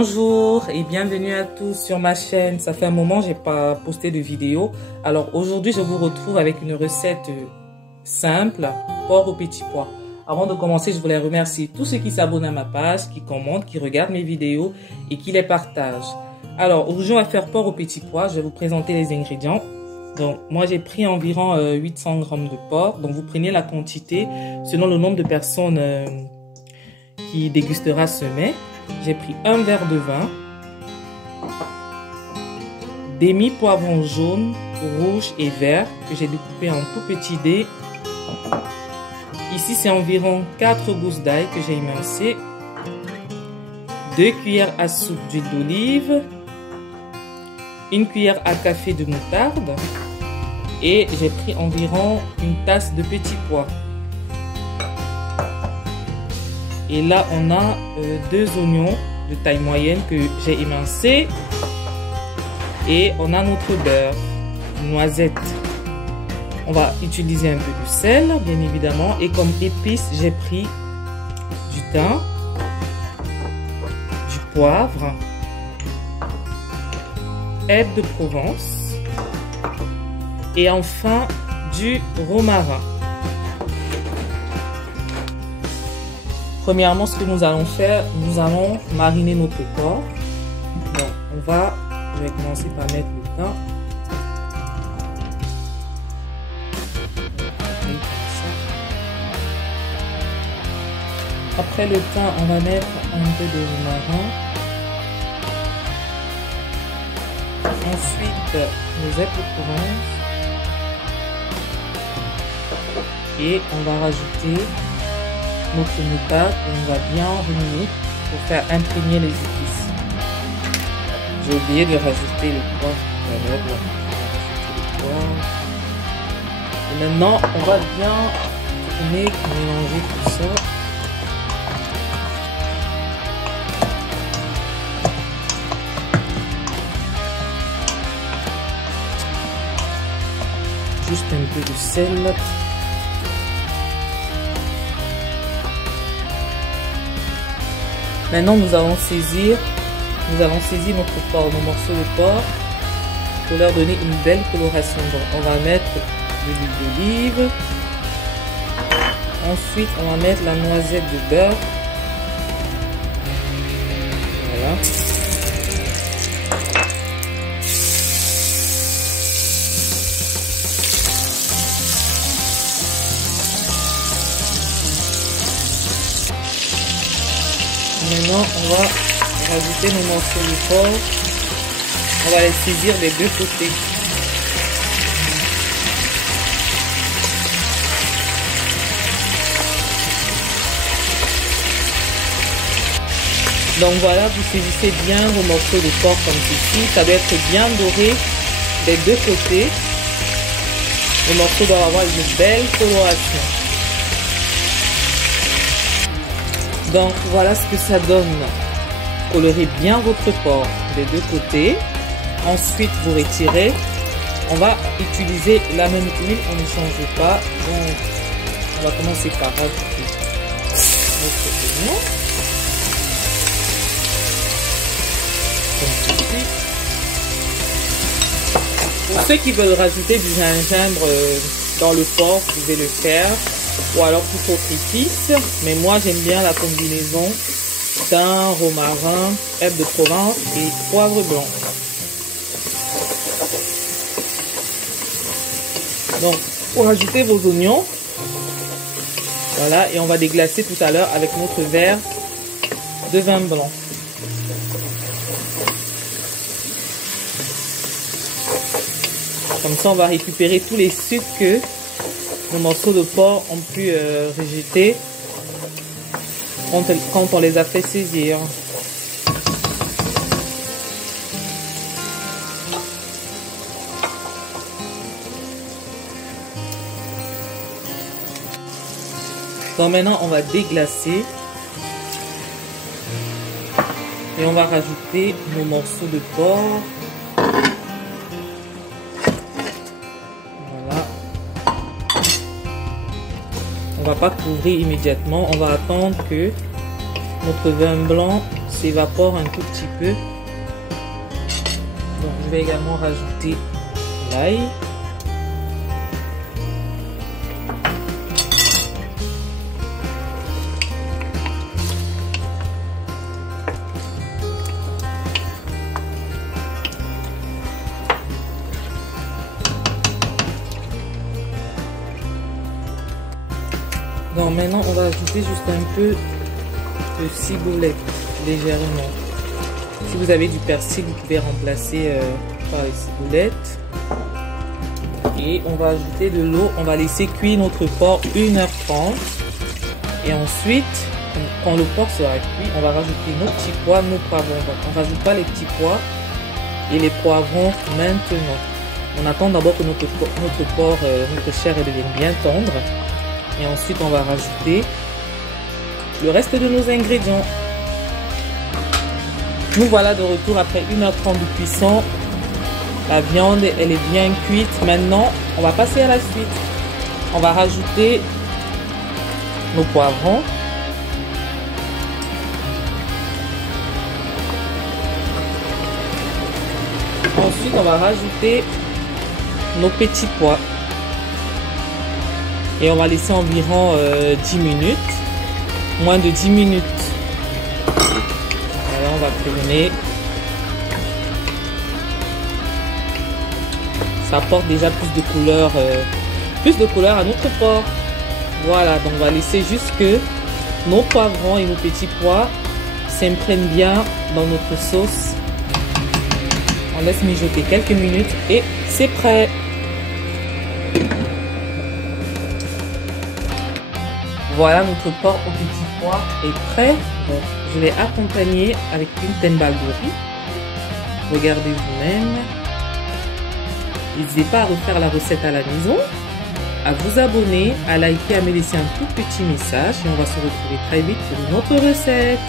Bonjour et bienvenue à tous sur ma chaîne. Ça fait un moment que j'ai pas posté de vidéo. Alors aujourd'hui je vous retrouve avec une recette simple, porc aux petits pois. Avant de commencer, je voulais remercier tous ceux qui s'abonnent à ma page, qui commentent, qui regardent mes vidéos et qui les partagent. Alors aujourd'hui on va faire porc aux petits pois. Je vais vous présenter les ingrédients. Donc moi j'ai pris environ 800 g de porc. Donc vous prenez la quantité selon le nombre de personnes qui dégustera ce mets. J'ai pris un verre de vin, demi-poivron jaune, rouge et vert que j'ai découpé en tout petits dés. Ici c'est environ 4 gousses d'ail que j'ai émincées, 2 cuillères à soupe d'huile d'olive, 1 cuillère à café de moutarde et j'ai pris environ une tasse de petits pois. Et là, on a 2 oignons de taille moyenne que j'ai émincés. Et on a notre beurre, noisette. On va utiliser un peu de sel, bien évidemment. Et comme épices, j'ai pris du thym, du poivre, herbes de Provence et enfin du romarin. Premièrement, ce que nous allons faire, nous allons mariner notre porc. Donc, je vais commencer par mettre le thym. Après le thym, on va mettre un peu de romarin. Ensuite, nos herbes de Provence. Et on va rajouter notre moutarde et on va bien remuer pour faire imprégner les épices. J'ai oublié de rajouter le poivre tout à l'heure. Et maintenant, on va bien tourner, mélanger tout ça. Juste un peu de sel. Maintenant, nous allons saisir notre porc, nos morceaux de porc pour leur donner une belle coloration. Donc, on va mettre de l'huile d'olive. Ensuite, on va mettre la noisette de beurre. Voilà. Maintenant, on va rajouter nos morceaux de porc. On va les saisir des deux côtés. Donc voilà, vous saisissez bien vos morceaux de porc comme ceci. Ça doit être bien doré des deux côtés. Le morceau doit avoir une belle coloration. Donc voilà ce que ça donne. Colorez bien votre porc des deux côtés. Ensuite vous retirez. On va utiliser la même huile, on ne change pas. Donc on va commencer par rajouter notre oignon. Comme ceci. Pour ceux qui veulent rajouter du gingembre dans le porc, vous pouvez le faire. Ou alors tout autre épice, mais moi j'aime bien la combinaison thym, romarin, herbes de Provence et poivre blanc. Donc pour ajouter vos oignons, voilà, et on va déglacer tout à l'heure avec notre verre de vin blanc. Comme ça on va récupérer tous les sucres que nos morceaux de porc ont pu rejeter quand on les a fait saisir. Donc maintenant on va déglacer et on va rajouter nos morceaux de porc. On va pas couvrir immédiatement, on va attendre que notre vin blanc s'évapore un tout petit peu. Donc je vais également rajouter l'ail. Donc maintenant on va ajouter juste un peu de ciboulette, légèrement. Si vous avez du persil, vous pouvez remplacer par les ciboulettes. Et on va ajouter de l'eau, on va laisser cuire notre porc 1h30. Et ensuite, quand le porc sera cuit, on va rajouter nos petits pois, nos poivrons. Donc on ne rajoute pas les petits pois et les poivrons maintenant. On attend d'abord que notre porc, notre chair devienne bien tendre. Et ensuite, on va rajouter le reste de nos ingrédients. Nous voilà de retour après 1h30 de cuisson. La viande, elle est bien cuite. Maintenant, on va passer à la suite. On va rajouter nos poivrons. Ensuite, on va rajouter nos petits pois. Et on va laisser environ 10 minutes. Moins de 10 minutes. Voilà, on va tourner. Ça apporte déjà plus de couleur à notre porc. Voilà, donc on va laisser juste que nos poivrons et nos petits pois s'imprègnent bien dans notre sauce. On laisse mijoter quelques minutes et c'est prêt. Voilà, notre porc au petit pois est prêt. Donc, je vais accompagner avec une tenbalgori. Regardez vous-même. N'hésitez pas à refaire la recette à la maison, à vous abonner, à liker, à me laisser un tout petit message. Et on va se retrouver très vite pour une autre recette.